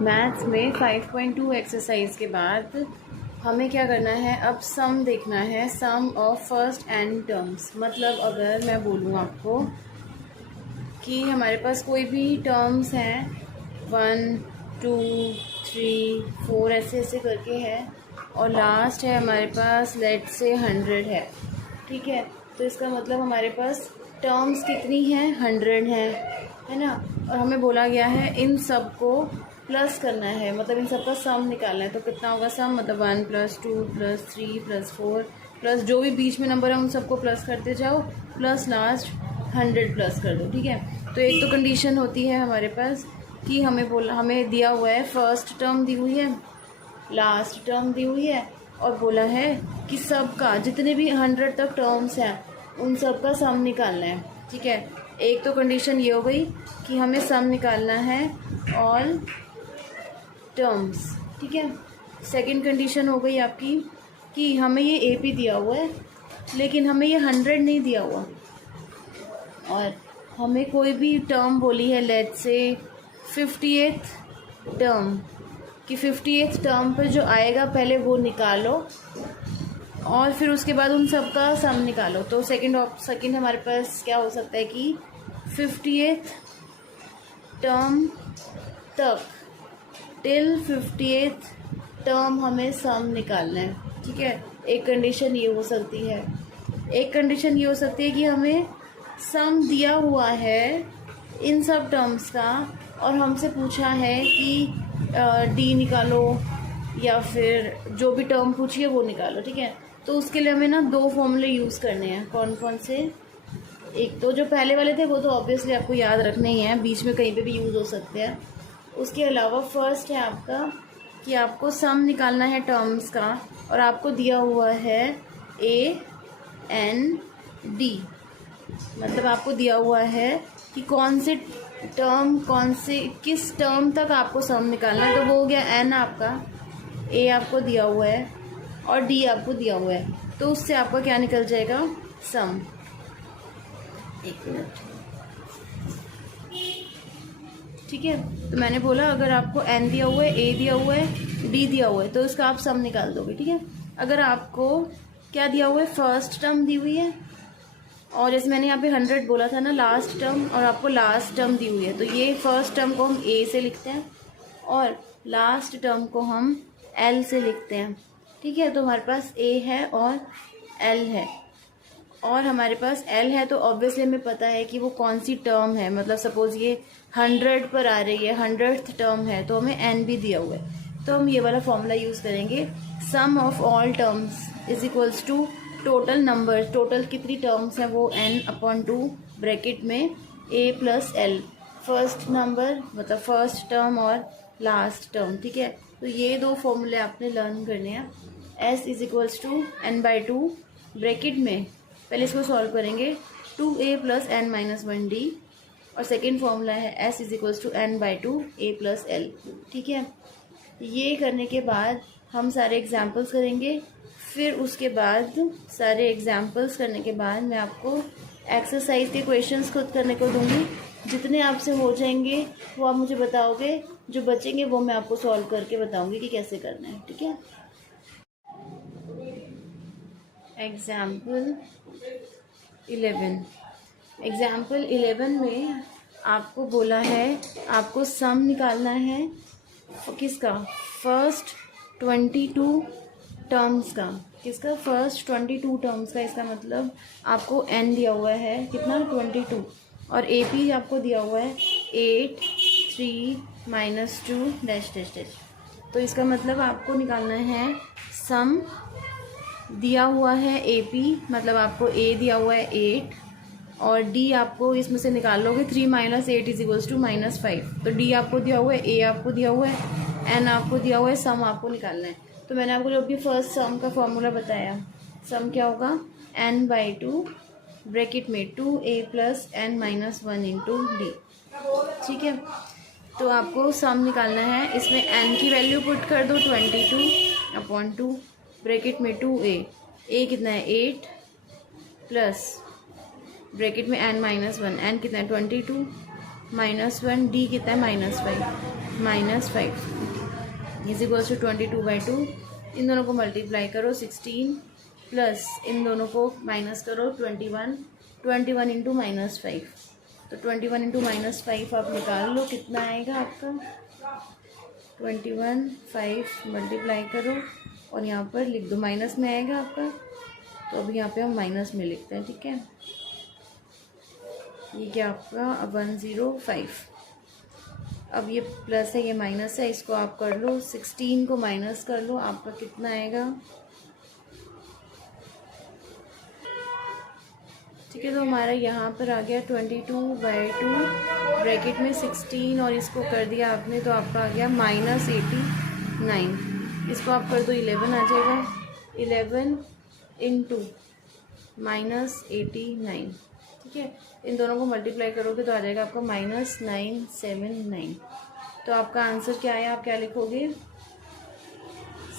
Maths में 5.2 exercise के बाद हमें क्या करना है, अब सम देखना है, sum of first N terms. मतलब अगर मैं बोलूँ आपको कि हमारे पास कोई भी टर्म्स हैं 1 2 3 4 ऐसे ऐसे करके है और लास्ट है हमारे पास लेट से 100 है, ठीक है। तो इसका मतलब हमारे पास टर्म्स कितनी हैं, 100 है ना। और हमें बोला गया है इन सब को प्लस करना है, मतलब इन सब का सम निकालना है। तो कितना होगा सम, मतलब 1 + 2 + 3 + 4 प्लस जो भी बीच में नंबर है उन सबको प्लस करते जाओ, प्लस लास्ट 100 प्लस कर दो, ठीक है। तो एक तो कंडीशन होती है हमारे पास कि हमें दिया हुआ है फर्स्ट टर्म दी हुई है, लास्ट टर्म दी हुई है और बोला है कि सब का जितने भी 100 तक टर्म्स हैं उन सब का सम निकालना है, ठीक है। एक तो कंडीशन ये हो गई कि हमें सम निकालना है ऑल टर्म्स, ठीक है। सेकंड कंडीशन हो गई आपकी कि हमें ये ए पी दिया हुआ है लेकिन हमें ये 100 नहीं दिया हुआ और हमें कोई भी टर्म बोली है, लेट्स से 58th टर्म कि 58th टर्म पर जो आएगा पहले वो निकालो और फिर उसके बाद उन सब का सम निकालो। तो सेकंड हमारे पास क्या हो सकता है कि 58th टर्म तक टिल 58th टर्म हमें सम निकालना है, ठीक है। एक कंडीशन ये हो सकती है, एक कंडीशन ये हो सकती है कि हमें सम दिया हुआ है इन सब टर्म्स का और हमसे पूछा है कि डी निकालो या फिर जो भी टर्म पूछिए वो निकालो, ठीक है। तो उसके लिए हमें ना दो फॉर्मूले यूज़ करने हैं। कौन कौन से? एक तो जो पहले वाले थे वो तो ऑब्वियसली आपको याद रखने ही हैं, बीच में कहीं पे भी यूज़ हो सकते हैं। उसके अलावा फर्स्ट है आपका कि आपको सम निकालना है टर्म्स का और आपको दिया हुआ है ए एन डी, मतलब आपको दिया हुआ है कि कौन से किस टर्म तक आपको सम निकालना है। तो वो हो गया एन आपका, ए आपको दिया हुआ है और डी आपको दिया हुआ है, तो उससे आपका क्या निकल जाएगा, सम। एक मिनट, ठीक है। तो मैंने बोला अगर आपको एन दिया हुआ है, ए दिया हुआ है, डी दिया हुआ है तो इसका आप सम निकाल दोगे, ठीक है। अगर आपको क्या दिया हुआ है, फर्स्ट टर्म दी हुई है और जैसे मैंने यहाँ पे 100 बोला था ना लास्ट टर्म, और आपको लास्ट टर्म दी हुई है, तो ये फर्स्ट टर्म को हम ए से लिखते हैं और लास्ट टर्म को हम एल से लिखते हैं, ठीक है। तो हमारे पास ए है और एल है और हमारे पास एल है तो ऑब्वियसली हमें पता है कि वो कौन सी टर्म है। मतलब सपोज ये 100 पर आ रही है, 100th टर्म है तो हमें एन भी दिया हुआ है। तो हम ये वाला फॉर्मूला यूज़ करेंगे, sum of all terms is equals to total number, total कितनी टर्म्स हैं वो n/2 ब्रैकेट में a plus L, first number मतलब फर्स्ट टर्म और लास्ट टर्म, ठीक है। तो ये दो फॉर्मूले आपने लर्न करने हैं। s is equals to n/2 bracket में, पहले इसको सॉल्व करेंगे, 2a प्लस n-1d और सेकेंड फॉर्मूला है s is equals to n/2 a plus L, ठीक है। ये करने के बाद हम सारे एग्जाम्पल्स करेंगे, फिर उसके बाद सारे एग्जाम्पल्स करने के बाद मैं आपको एक्सरसाइज के क्वेश्चंस खुद करने को दूंगी। जितने आपसे हो जाएंगे वो आप मुझे बताओगे, जो बचेंगे वो मैं आपको सॉल्व करके बताऊंगी कि कैसे करना है, ठीक है। एग्जाम्पल 11 में आपको बोला है आपको सम निकालना है किसका, फर्स्ट 22 टर्म्स का, किसका, फर्स्ट 22 टर्म्स का। इसका मतलब आपको n दिया हुआ है कितना, 22 और ए पी आपको दिया हुआ है 8 3 -2 डैश डैश डैश। तो इसका मतलब आपको निकालना है सम, दिया हुआ है ए पी मतलब आपको ए दिया हुआ है 8 और डी आपको इसमें से निकाल लोगे 3 - 8 इज इक्वल्स टू -5। तो डी आपको दिया हुआ है, ए आपको दिया हुआ है, एन आपको दिया हुआ है, सम आपको निकालना है। तो मैंने आपको जो भी फर्स्ट सम का फॉर्मूला बताया, सम क्या होगा, n/2 ब्रैकेट में 2a plus n-1 into D, ठीक है। तो आपको सम निकालना है, इसमें n की वैल्यू पुट कर दो 22/2 ब्रैकेट में 2a, a कितना है 8 प्लस ब्रैकेट में n-1, n कितना है 22 -1, d कितना है -5। -5 इज इक्वल्स टू 22/2। इन दोनों को मल्टीप्लाई करो 16 प्लस इन दोनों को माइनस करो 21। 21 इंटू -5, तो 21 इंटू -5 आप निकाल लो कितना आएगा आपका। 21 5 मल्टीप्लाई करो और यहाँ पर लिख दो, माइनस में आएगा आपका, तो अभी यहाँ पे हम माइनस में लिखते हैं, ठीक है। ये क्या आपका 105। अब ये प्लस है, ये माइनस है, इसको आप कर लो, 16 को माइनस कर लो, आपका कितना आएगा, ठीक है। तो हमारा यहाँ पर आ गया 22/2 ब्रैकेट में 16 और इसको कर दिया आपने, तो आपका आ गया -89। इसको आप कर दो 11 आ जाएगा, 11 इंटू -89, ठीक है। इन दोनों को मल्टीप्लाई करोगे तो आ जाएगा आपका -979। तो आपका आंसर क्या है, आप क्या लिखोगे,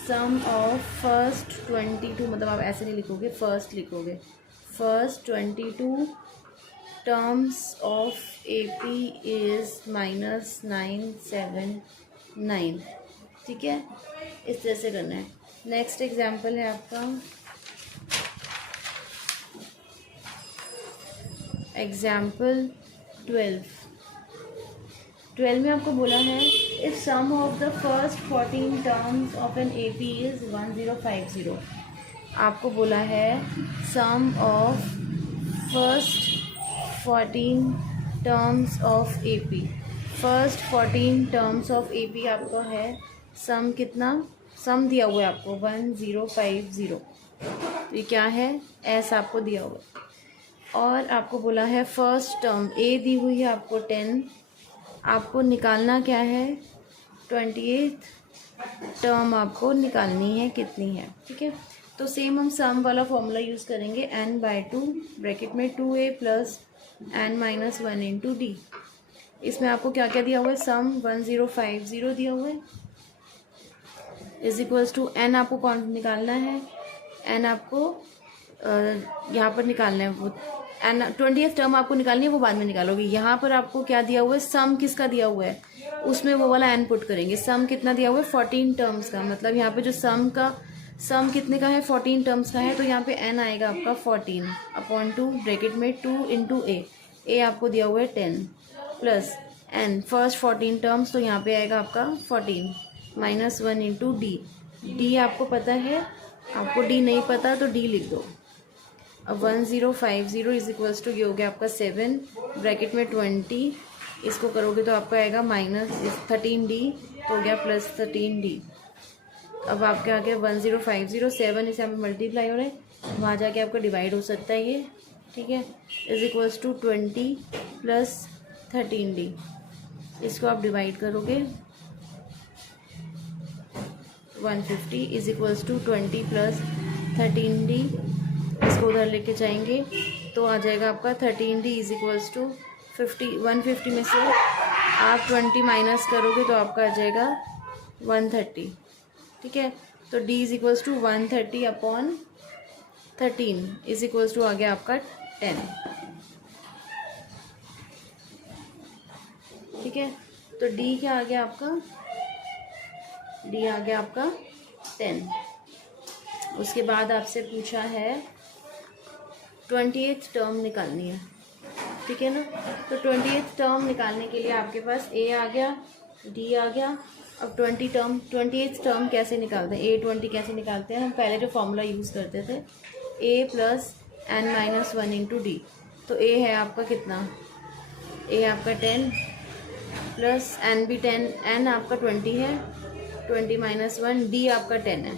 सम ऑफ फर्स्ट 22, मतलब आप ऐसे नहीं लिखोगे, फर्स्ट लिखोगे, first 22 terms of AP is -979, ठीक है। इस तरह से करना है। नेक्स्ट एग्जाम्पल है आपका एग्जाम्पल 12 में आपको बोला है if sum of the first 14 terms of an AP is 1050। आपको बोला है sum of first 14 terms of AP, first 14 terms of AP आपका है सम कितना, सम दिया हुआ है आपको 1050, तो ये क्या है, एस आपको दिया हुआ है। और आपको बोला है फर्स्ट टर्म A दी हुई है आपको 10, आपको निकालना क्या है, 28th टर्म आपको निकालनी है कितनी है, ठीक है। तो सेम हम सम वाला फॉर्मूला यूज़ करेंगे, n/2 ब्रैकेट में 2a plus n-1 into d। इसमें आपको क्या क्या दिया हुआ है, सम 1050 दिया हुआ है, इज इक्वल्स टू n आपको कौन निकालना है, n आपको यहाँ पर निकालना है, वो n 20th टर्म आपको निकालनी है, वो बाद में निकालोगे। यहाँ पर आपको क्या दिया हुआ है, सम किसका दिया हुआ है, उसमें वो वाला n पुट करेंगे। सम कितना दिया हुआ है, 14 टर्म्स का, मतलब यहाँ पे जो सम कितने का है, 14 टर्म्स का है, तो यहाँ पे n आएगा आपका 14/2 ब्रैकेट में 2 इंटू a आपको दिया हुआ है 10 प्लस n फर्स्ट 14 टर्म्स, तो यहाँ पे आएगा आपका 14 -1 इंटू d आपको पता है, आपको d नहीं पता तो d लिख दो। अब 1050 इज इक्वल्स टू ये हो गया आपका 7 ब्रैकेट में 20, इसको करोगे तो आपका आएगा -13d, तो हो गया +13d। अब आपके आ गया 1050, 7 इसे यहाँ पे मल्टीप्लाई हो रहा है, वहाँ जाके आपका डिवाइड हो सकता है ये, ठीक है, इज इक्वल्स टू 20 + 13d। इसको आप डिवाइड करोगे 150 इज इक्वल्स टू 20 + 13d, इसको उधर लेके जाएंगे तो आ जाएगा आपका 13d इज इक्वल्स टू 150 में से आप 20 माइनस करोगे तो आपका आ जाएगा 130, ठीक है। तो d is equals to 130/13 is equals to आ गया आपका 10, ठीक है। तो d क्या आ गया आपका, d आ गया आपका 10। उसके बाद आपसे पूछा है 28th टर्म निकालनी है, ठीक है ना। तो 28th टर्म निकालने के लिए आपके पास a आ गया, d आ गया। अब 28th टर्म कैसे निकालते हैं, a20 कैसे निकालते हैं, हम पहले जो फॉर्मूला यूज़ करते थे a + n-1 इंटू d। तो a है आपका कितना, a आपका 10 प्लस n भी 10, n आपका 20 है, 20 - 1, d आपका 10 है।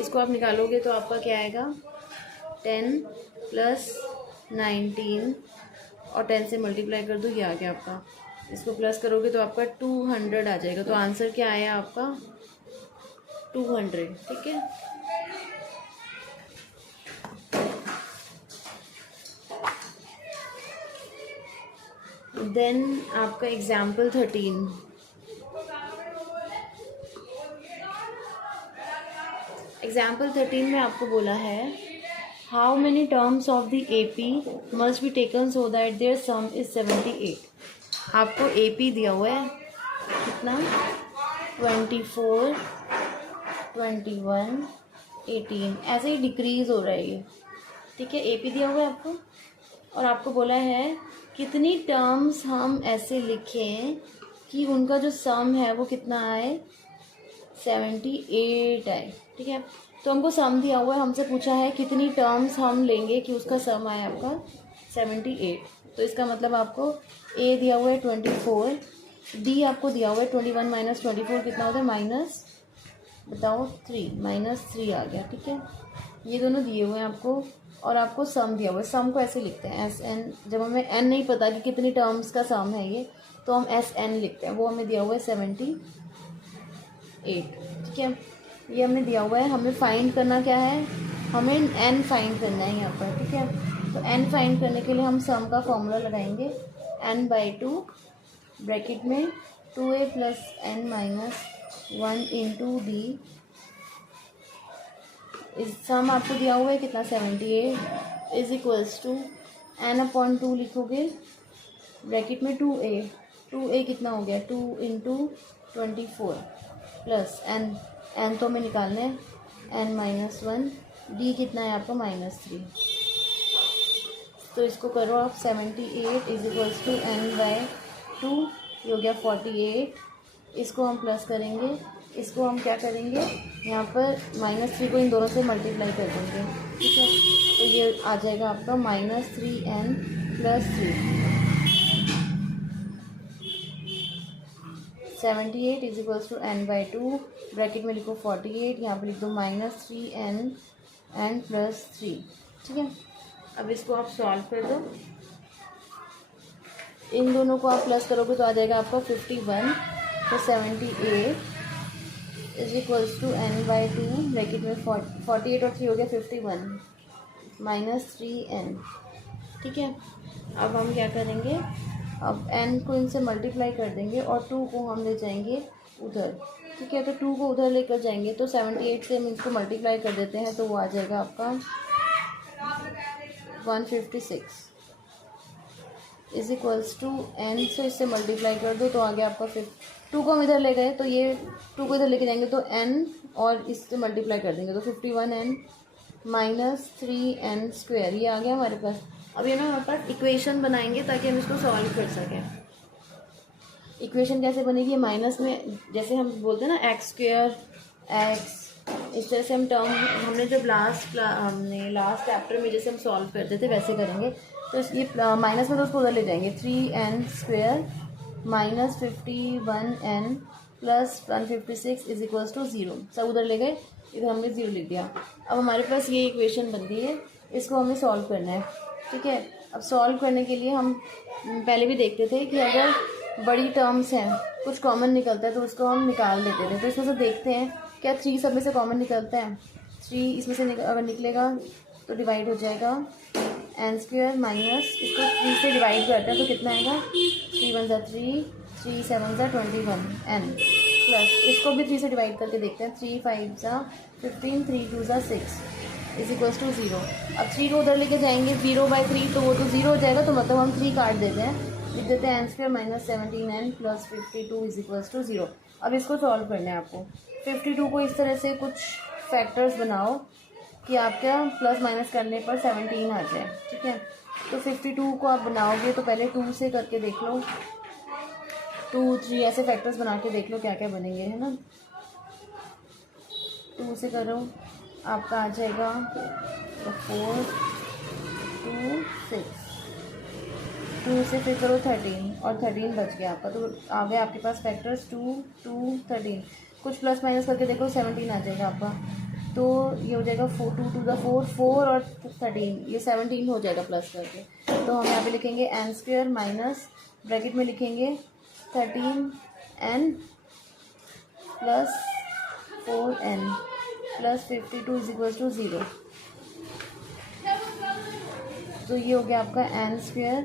इसको आप निकालोगे तो आपका क्या आएगा, 10 + 19 और 10 से मल्टीप्लाई कर दो, ये आ गया आपका। इसको प्लस करोगे तो आपका 200 आ जाएगा। तो आंसर क्या आया आपका 200, ठीक है। देन आपका एग्जाम्पल 13, एग्जाम्पल 13 में आपको बोला है how many terms of the AP must be taken so that their sum is 78। आपको AP दिया हुआ है कितना 24, 21, 18 ऐसे ही डिक्रीज़ हो रहा है ये, ठीक है। AP दिया हुआ है आपको और आपको बोला है कितनी टर्म्स हम ऐसे लिखें कि उनका जो सम है वो कितना आए 78 आए, ठीक है। तो हमको सम दिया हुआ है, हमसे पूछा है कितनी टर्म्स हम लेंगे कि उसका सम आए आपका 78। तो इसका मतलब आपको A दिया हुआ है 24, D आपको दिया हुआ है 21 माइनस 24 कितना होता है माइनस, बताओ 3, -3 आ गया, ठीक है। ये दोनों दिए हुए हैं आपको और आपको सम दिया हुआ है। सम को ऐसे लिखते हैं SN, जब हमें n नहीं पता कि कितनी टर्म्स का सम है ये, तो हम SN लिखते हैं। वो हमें दिया हुआ है 78, ठीक है। ये हमें दिया हुआ है, हमें फाइंड करना क्या है, हमें n फाइंड करना है यहाँ पर, ठीक है। तो n फाइंड करने के लिए हम सम का फॉर्मूला लगाएंगे n/2 ब्रैकेट में 2a + n - 1 × d। इस सम आपको दिया हुआ है कितना 78 = n/2 लिखोगे ब्रैकेट में 2a कितना हो गया 2 × 24 प्लस n तो हमें निकालना है n - 1, d कितना है आपका -3। तो इसको करो आप 78 = n/2, ये हो गया 48। इसको हम प्लस करेंगे, इसको हम क्या करेंगे यहाँ पर -3 को इन दोनों से मल्टीप्लाई कर देंगे, ठीक है। तो ये आ जाएगा आपका -3n + 3। 78 = n/2 ब्रैकेट में लिखो 48, यहाँ पे लिख दो -3n + 3, ठीक है। अब इसको आप सॉल्व कर दो, इन दोनों को आप प्लस करोगे तो आ जाएगा आपका 51। तो 78 = n/2 ब्रैकेट में 48 और 3 हो गया 51 -3n, ठीक है। अब हम क्या करेंगे, अब n को इनसे मल्टीप्लाई कर देंगे और 2 को हम ले जाएंगे उधर, ठीक है। तो 2 को उधर लेकर जाएंगे तो 78 से हम इसको मल्टीप्लाई कर देते हैं तो वो आ जाएगा आपका 156 = n से इससे मल्टीप्लाई कर दो तो आ गया आपका 2 को हम इधर ले गए तो ये 2 को इधर लेके जाएंगे तो n और इससे मल्टीप्लाई कर देंगे तो 51n - 3n², ये आ गया हमारे पास। अब ये ना हमारे पास इक्वेशन बनाएंगे ताकि हम इसको सॉल्व कर सकें। इक्वेशन कैसे बनेगी, माइनस में जैसे हम बोलते हैं ना x², x, इस तरह से हम टर्म हमने जब लास्ट चैप्टर में जैसे हम सॉल्व करते थे वैसे करेंगे। तो ये माइनस में तो उसको उधर ले जाएंगे 3n² - 51n + 156 = 0, सब उधर ले गए, इधर हमने 0 लिख दिया। अब हमारे पास ये इक्वेशन बन गई है, इसको हमें सॉल्व करना है, ठीक है। अब सॉल्व करने के लिए हम पहले भी देखते थे कि अगर बड़ी टर्म्स हैं कुछ कॉमन निकलता है तो उसको हम निकाल देते थे। तो इसमें से देखते हैं क्या 3 सब में से कॉमन निकलता है। 3 इसमें से अगर निकलेगा तो डिवाइड हो जाएगा n² माइनस इसको 3 से डिवाइड करते हैं तो कितना आएगा 3 × 1 = 3, 3 × 7 = 21 n प्लस इसको भी 3 से डिवाइड करके देखते हैं 3 × 5 = 15, 3 × 2 = 6 = 0। अब 3 को उधर लेके जाएंगे 0/3 तो वो तो 0 हो जाएगा, तो मतलब हम 3 काट देते हैं, लिख देते हैं n² - 17n + 52 = 0। अब इसको सॉल्व करना है आपको। 52 को इस तरह से कुछ फैक्टर्स बनाओ कि आपका प्लस माइनस करने पर 17 आ जाए, ठीक है। तो 52 को आप बनाओगे तो पहले 2 से करके देख लो, 2, 3 ऐसे फैक्टर्स बना के देख लो क्या क्या बनेंगे, है ना। 2 से करो आपका आ जाएगा 4, 2, 6, 2 से फिर करो 13 और 13 बच गया आपका। तो आ गया आपके पास फैक्टर्स 2, 2, 13। कुछ प्लस माइनस करके देखो 17 आ जाएगा आपका। तो ये हो जाएगा 4, 2 × 4, 4 और 13, ये 17 हो जाएगा प्लस करके। तो हम यहाँ पे लिखेंगे n² माइनस ब्रैकेट में लिखेंगे 13n + 4n + 52 = 0। तो ये हो गया आपका n²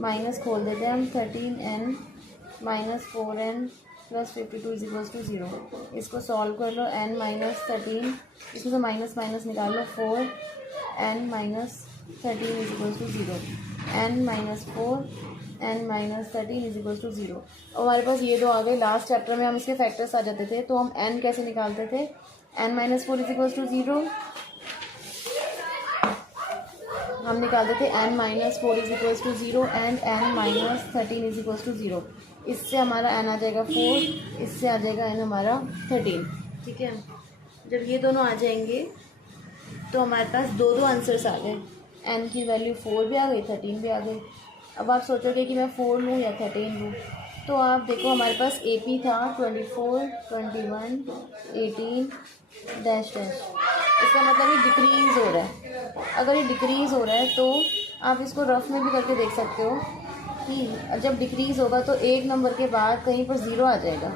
माइनस खोल देते हैं हम 13n - 4n + 52 = 0। इसको सॉल्व कर लो n - 13, इसमें से माइनस माइनस निकाल लो 4n - 13 = 0, n - 4 n minus 13 is equal to 0। और हमारे पास ये दो आ गए। लास्ट चैप्टर में हम इसके फैक्टर्स आ जाते थे, तो हम n कैसे निकालते थे, n minus 4 is equal to 0। हम निकालते थे n minus 4 is equal to 0 and n minus 13 is equal to 0। इससे हमारा n आ जाएगा 4, इससे आ जाएगा n हमारा 13। ठीक है, जब ये दोनों आ जाएंगे तो हमारे पास दो आंसर्स आ गए। n की वैल्यू 4 भी आ गई, 13 भी आ गई। अब आप सोचोगे कि मैं 4 लूँ या 13 लूँ, तो आप देखो हमारे पास AP था 24, 21, 18 डैश डैश। इसका मतलब ये डिक्रीज़ हो रहा है। अगर ये डिक्रीज़ हो रहा है तो आप इसको रफ में भी करके देख सकते हो कि जब डिक्रीज़ होगा तो एक नंबर के बाद कहीं पर 0 आ जाएगा,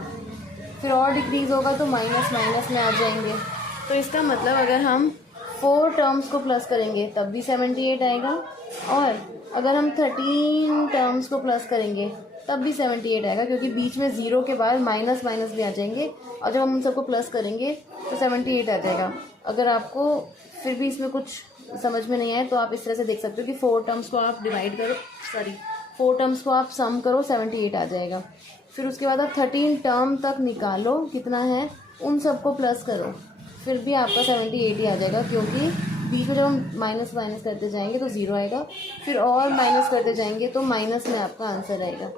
फिर और डिक्रीज़ होगा तो माइनस माइनस में आ जाएंगे। तो इसका मतलब अगर हम 4 टर्म्स को प्लस करेंगे तब भी 78 आएगा, और अगर हम 13 टर्म्स को प्लस करेंगे तब भी 78 आएगा, क्योंकि बीच में 0 के बाद माइनस माइनस भी आ जाएंगे, और जब हम उन सबको प्लस करेंगे तो 78 आ जाएगा। अगर आपको फिर भी इसमें कुछ समझ में नहीं आए तो आप इस तरह से देख सकते हो कि 4 टर्म्स को आप डिवाइड करो, 4 टर्म्स को आप सम करो, 78 आ जाएगा। फिर उसके बाद आप 13 टर्म तक निकालो कितना है, उन सबको प्लस करो, फिर भी आपका 78 ही आ जाएगा, क्योंकि बीच में जब हम माइनस माइनस करते जाएंगे तो 0 आएगा, फिर और माइनस करते जाएंगे तो माइनस में आपका आंसर आएगा।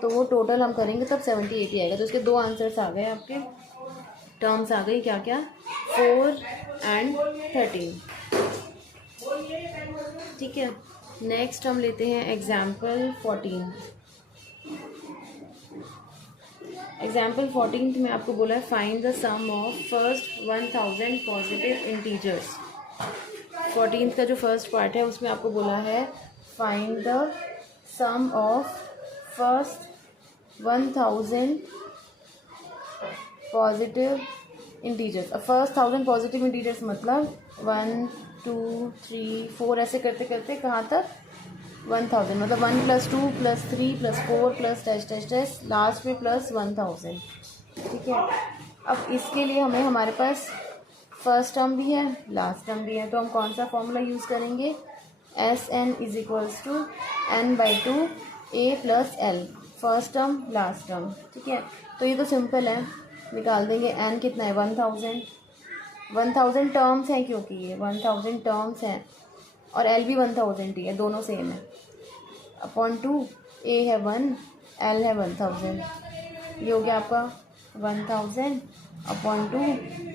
तो वो टोटल हम करेंगे तब 78 ही आएगा। तो इसके दो आंसर्स आ गए, आपके टर्म्स आ गई, क्या क्या, 4 एंड 13। ठीक है, नेक्स्ट हम लेते हैं एग्जाम्पल 14। एग्जाम्पल 14 में आपको बोला है find the sum of first 1000 positive integers. 14th का जो फर्स्ट पार्ट है उसमें आपको बोला है find the sum of first 1000 positive integers. अब फर्स्ट 1000 पॉजिटिव इंटीजर्स मतलब 1, 2, 3, 4 ऐसे करते करते कहाँ तक, 1000, मतलब 1 + 2 + 3 + 4 + डैश डैश डैश, लास्ट में प्लस 1000। ठीक है, अब इसके लिए हमें हमारे पास फर्स्ट टर्म भी है, लास्ट टर्म भी है, तो हम कौन सा फॉर्मूला यूज़ करेंगे, Sn = n/2 a + l, first term last term. ठीक है, तो ये तो सिंपल है, निकाल देंगे। n कितना है, 1000 टर्म्स हैं, क्योंकि ये 1000 टर्म्स हैं, और l भी 1000 ही है, दोनों सेम है, अपॉन 2, a है 1, l है 1000। ये हो गया आपका 1000 अपॉन 2,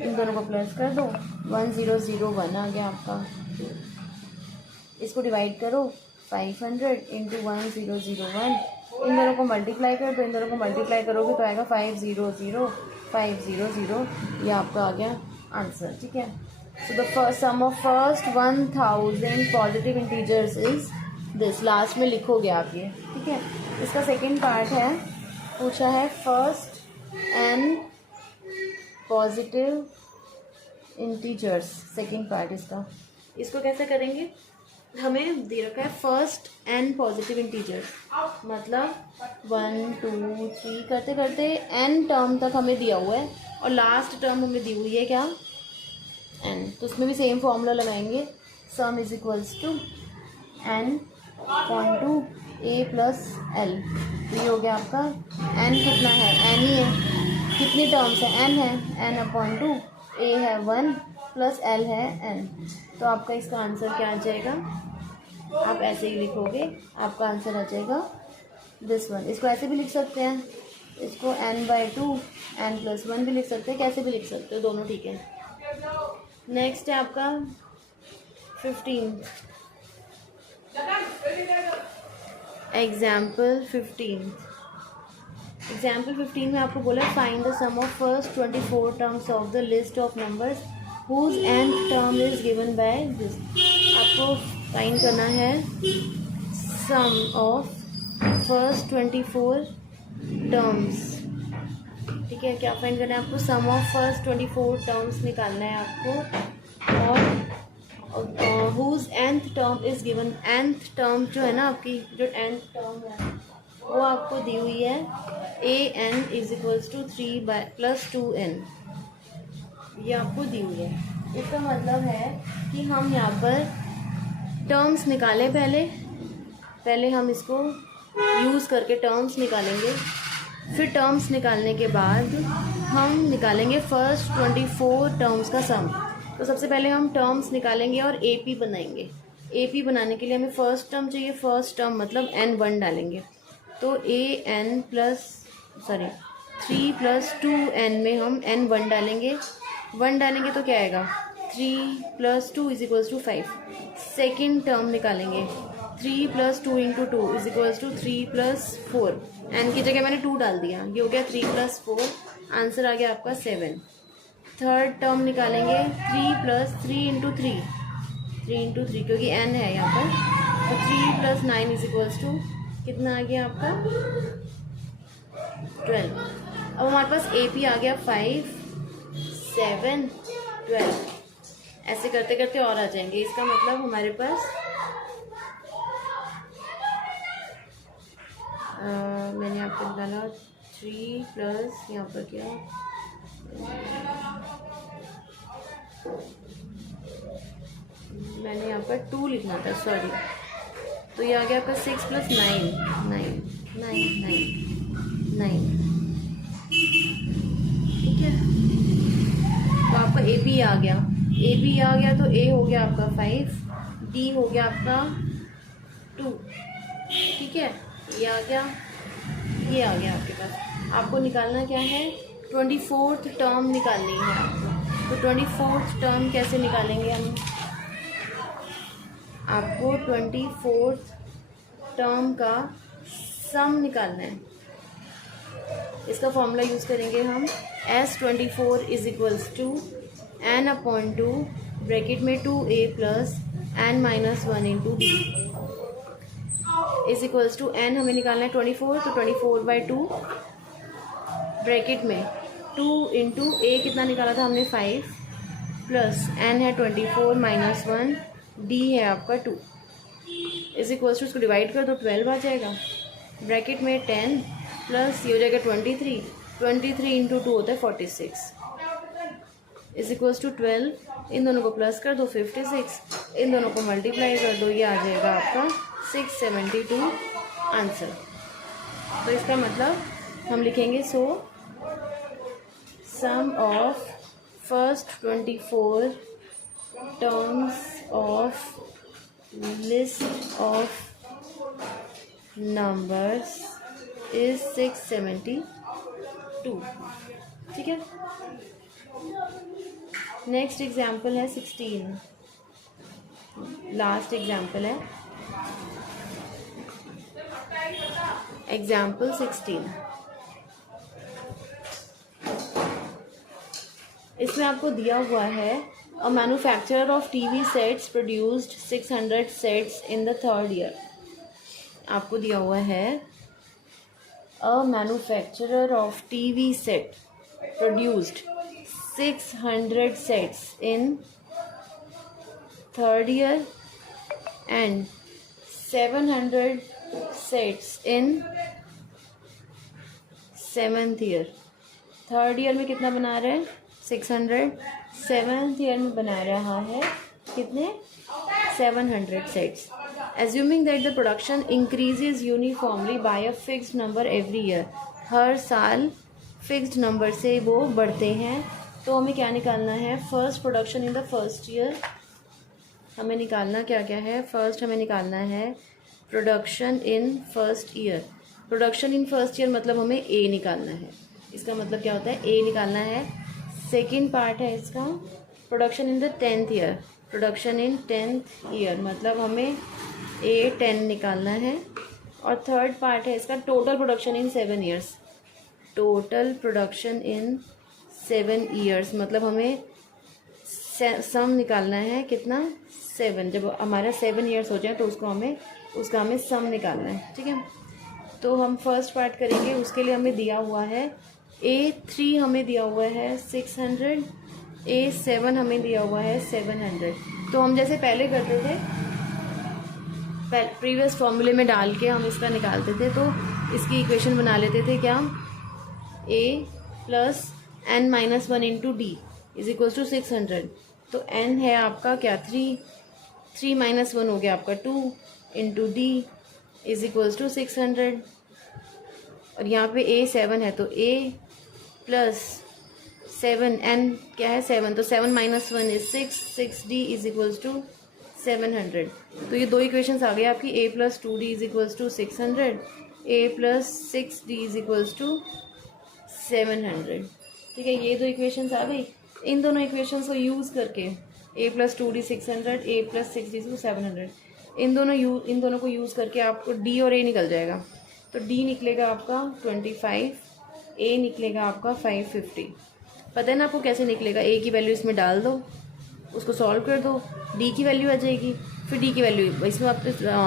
इन दोनों को प्लस कर दो, 1001 आ गया आपका। इसको डिवाइड करो 500 × 1001, इन दोनों को मल्टीप्लाई कर दो, इन दोनों को मल्टीप्लाई करोगे तो आएगा 500 500, ये आपका आ गया आंसर। ठीक है, so the first sum of first 1000 positive integers is this, last में लिखोगे आप ये। ठीक है, इसका सेकंड पार्ट है, पूछा है first n positive integers, second part इसका। इसको कैसे करेंगे, हमें दे रखा है फर्स्ट n पॉजिटिव इंटीजर्स, मतलब 1, 2, 3 करते करते n टर्म तक हमें दिया हुआ है, और लास्ट टर्म हमें दी हुई है क्या, n। तो उसमें भी सेम फॉर्मूला लगाएंगे, सम = n/2 a + l। तो ये हो गया आपका, n कितना है, n ही है, कितनी टर्म्स है, n है, n/2, a है 1 + l है n। तो आपका इसका आंसर क्या आ जाएगा, आप ऐसे ही लिखोगे, आपका आंसर आ जाएगा दिस वन। इसको ऐसे भी लिख सकते हैं, इसको n/2 n+1 भी लिख सकते हैं, कैसे भी लिख सकते हो, दोनों ठीक है। नेक्स्ट है आपका 15, एग्जाम्पल 15। एग्जाम्पल 15 में आपको बोला find the sum of first 24 terms of the list of numbers whose nth term is given by this. आपको फाइंड करना है सम ऑफ फर्स्ट 24 टर्म्स। ठीक है, क्या फाइंड करना है आपको, सम ऑफ फर्स्ट 24 टर्म्स निकालना है आपको, और whose nth term is given. nth term जो है ना आपकी, जो nth टर्म है वो आपको दी हुई है an = 3 + 2n, ये आपको दी हुई है। इसका मतलब है कि हम यहाँ पर टर्म्स निकालें, पहले हम इसको यूज़ करके टर्म्स निकालेंगे। फिर टर्म्स निकालने के बाद हम निकालेंगे फर्स्ट 24 टर्म्स का सम। तो सबसे पहले हम टर्म्स निकालेंगे और AP बनाएंगे। AP बनाने के लिए हमें फर्स्ट टर्म चाहिए। फर्स्ट टर्म मतलब N1 डालेंगे। तो AN प्लस 3 + 2N में हम N1 डालेंगे। 1 डालेंगे तो क्या आएगा, 3 + 2 = 5। सेकेंड टर्म निकालेंगे, 3 + 2 × 2 = 3 + 4। एन की जगह मैंने 2 डाल दिया, ये हो गया 3 + 4। आंसर आ गया आपका 7। थर्ड टर्म निकालेंगे, 3 + 3 × 3, 3 × 3 क्योंकि n है यहाँ पर। तो 3 + 9 = कितना आ गया आपका 12। अब हमारे पास AP आ गया 5, 7, 12। ऐसे करते करते और आ जाएंगे। इसका मतलब हमारे पास मैंने यहाँ पर निकाला 3 प्लस यहाँ पर क्या, मैंने यहाँ पर 2 लिखना था, सॉरी। तो ये आ गया आपका 6 + 9, 9, 9, 9, 9। ठीक है, तो आपका AP आ गया। AP आ गया तो A हो गया आपका 5, D हो गया आपका 2। ठीक है, ये आ गया, ये आ गया आपके पास। आपको निकालना क्या है, 24th टर्म निकालनी है आपको। तो 24th टर्म कैसे निकालेंगे हम, आपको 24th टर्म का सम निकालना है। इसका फॉर्मूला यूज़ करेंगे हम, S24 = n/2 ब्रैकेट में 2A + n - 1 × D n हमें निकालना है 24। तो 24/2 ब्रैकेट में 2 × A कितना निकाला था हमने 5 प्लस n है 24 - 1, D है आपका 2 उसको डिवाइड कर तो 12 आ जाएगा। ब्रैकेट में 10 प्लस ये हो जाएगा 23, 23 × 2 होता है 46 = 12। इन दोनों को प्लस कर दो 56, इन दोनों को मल्टीप्लाई कर दो, ये आ जाएगा आपका 672 आंसर। तो इसका मतलब हम लिखेंगे, so sum of first 24 terms of list of numbers is 672। ठीक है, नेक्स्ट एग्जाम्पल है 16, लास्ट एग्जाम्पल है एग्जाम्पल 16। इसमें आपको दिया हुआ है, a manufacturer of TV sets produced 600 sets in the third year. आपको दिया हुआ है, a manufacturer of TV set produced 600 sets in third year and 700 sets in seventh year। Third year में कितना बना रहे हैं 600, सेवन्थ ईयर में बना रहा है कितने 700 sets। Assuming that the production increases uniformly by a fixed number every year, हर साल फिक्स्ड नंबर से वो बढ़ते हैं। तो हमें क्या निकालना है, first production in the first year. हमें निकालना क्या क्या है, फर्स्ट हमें निकालना है production in first year. Production in first year मतलब हमें ए निकालना है। इसका मतलब क्या होता है, ए निकालना है। सेकेंड पार्ट है इसका production in the 10th year. Production in 10th year मतलब हमें ए 10 निकालना है। और थर्ड पार्ट है इसका total production in 7 years. Total production in 7 years मतलब हमें सम निकालना है कितना 7। जब हमारा 7 ईयर्स हो जाए तो उसका हमें सम निकालना है। ठीक है, तो हम फर्स्ट पार्ट करेंगे। उसके लिए हमें दिया हुआ है A3 हमें दिया हुआ है 600, A7 हमें दिया हुआ है 700। तो हम जैसे पहले करते थे, प्रीवियस फॉर्मूले में डाल के हम इसका निकालते थे, तो इसकी इक्वेशन बना लेते थे क्या, A + n - 1 × D = 600। तो n है आपका क्या 3 - 1 हो गया आपका 2 × D इज इक्वल्स टू 600 और यहाँ पे a 7 है तो a प्लस 7 n क्या है 7 तो 7 माइनस 1 इज 6d इज इक्वल्स टू 700। तो ये दो इक्वेशंस आ गए आपकी a plus 2d is equals to 600 a plus 6d is equals to 700। ठीक है, ये दो इक्वेशंस आ गई। इन दोनों इक्वेशंस को यूज़ करके a plus 2d 600 a plus 6d 700 इन दोनों को यूज़ करके आपको d और a निकल जाएगा। तो d निकलेगा आपका 25, a निकलेगा आपका 550। पता है ना आपको कैसे निकलेगा? a की वैल्यू इसमें डाल दो, उसको सॉल्व कर दो, d की वैल्यू आ जाएगी, फिर d की वैल्यू इसमें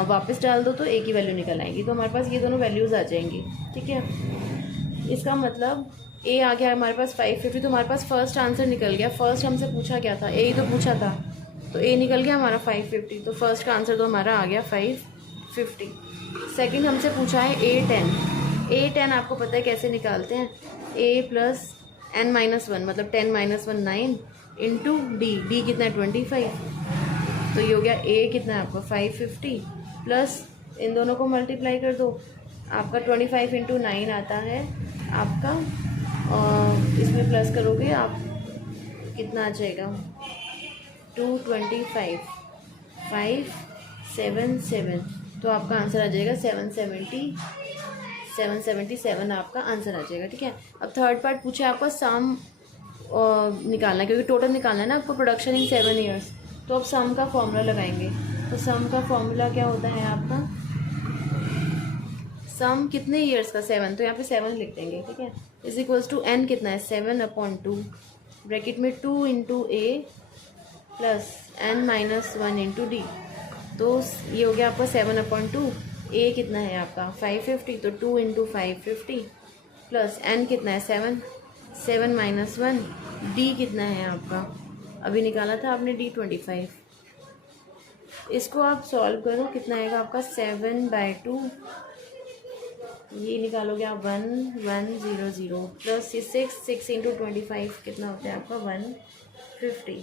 वापस डाल दो तो a की वैल्यू निकल आएगी। तो हमारे पास ये दोनों वैल्यूज़ आ जाएंगी। ठीक है, इसका मतलब a आ गया हमारे पास 550। तो हमारे पास फर्स्ट आंसर निकल गया। फर्स्ट हमसे पूछा क्या था? a ही तो पूछा था, तो a निकल गया हमारा 550। तो फर्स्ट का आंसर तो हमारा आ गया 550। सेकंड हमसे पूछा है a10 आपको पता है कैसे निकालते हैं? a प्लस n माइनस 1 मतलब 10 माइनस 1 9 इंटू d कितना है 25। तो ये हो गया a कितना है आपका 550 प्लस इन दोनों को मल्टीप्लाई कर दो, आपका 25 इंटू 9 आता है आपका, और इसमें प्लस करोगे आप कितना आ जाएगा 225 577। तो आपका आंसर आ जाएगा 777 आपका आंसर आ जाएगा। ठीक है, अब थर्ड पार्ट पूछे आपका सम निकालना है, क्योंकि टोटल निकालना है ना आपको प्रोडक्शन इन 7 ईयर्स। तो अब सम का फॉर्मूला लगाएंगे। तो सम का फॉर्मूला क्या होता है आपका? सम कितने ईयर्स का? 7, तो यहाँ पे 7 लिख देंगे। ठीक है, इज इक्वल्स टू n कितना है 7/2 ब्रैकेट में 2 into a plus n minus 1 into D. तो ये हो गया आपका 7/2। a कितना है आपका 550, तो 2 इंटू 550 प्लस n कितना है 7 माइनस 1 d कितना है आपका? अभी निकाला था आपने d 25। इसको आप सॉल्व करो, कितना आएगा आपका 7/2, ये निकालोगे आप 1100 प्लस ये 6 इंटू 25 कितना होता है आपका 150।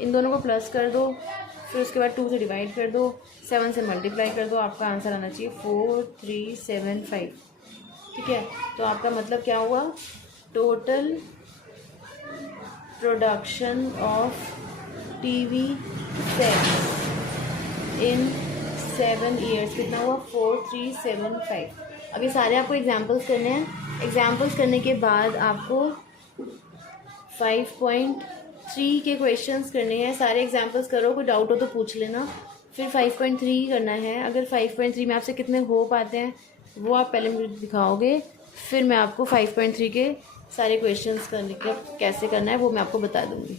इन दोनों को प्लस कर दो, फिर उसके बाद 2 से डिवाइड कर दो, 7 से मल्टीप्लाई कर दो, आपका आंसर आना चाहिए 4375। ठीक है, तो आपका मतलब क्या हुआ? Total production of TV sets in 7 years कितना हुआ 4375। अब ये सारे आपको एग्जाम्पल्स करने हैं। एग्जाम्पल्स करने के बाद आपको 5.3 के क्वेश्चंस करने हैं। सारे एग्जाम्पल्स करो, कोई डाउट हो तो पूछ लेना। फिर 5.3 करना है। अगर 5.3 में आपसे कितने हो पाते हैं वो आप पहले मुझे दिखाओगे, फिर मैं आपको 5.3 के सारे क्वेश्चंस करने का कैसे करना है वो मैं आपको बता दूँगी।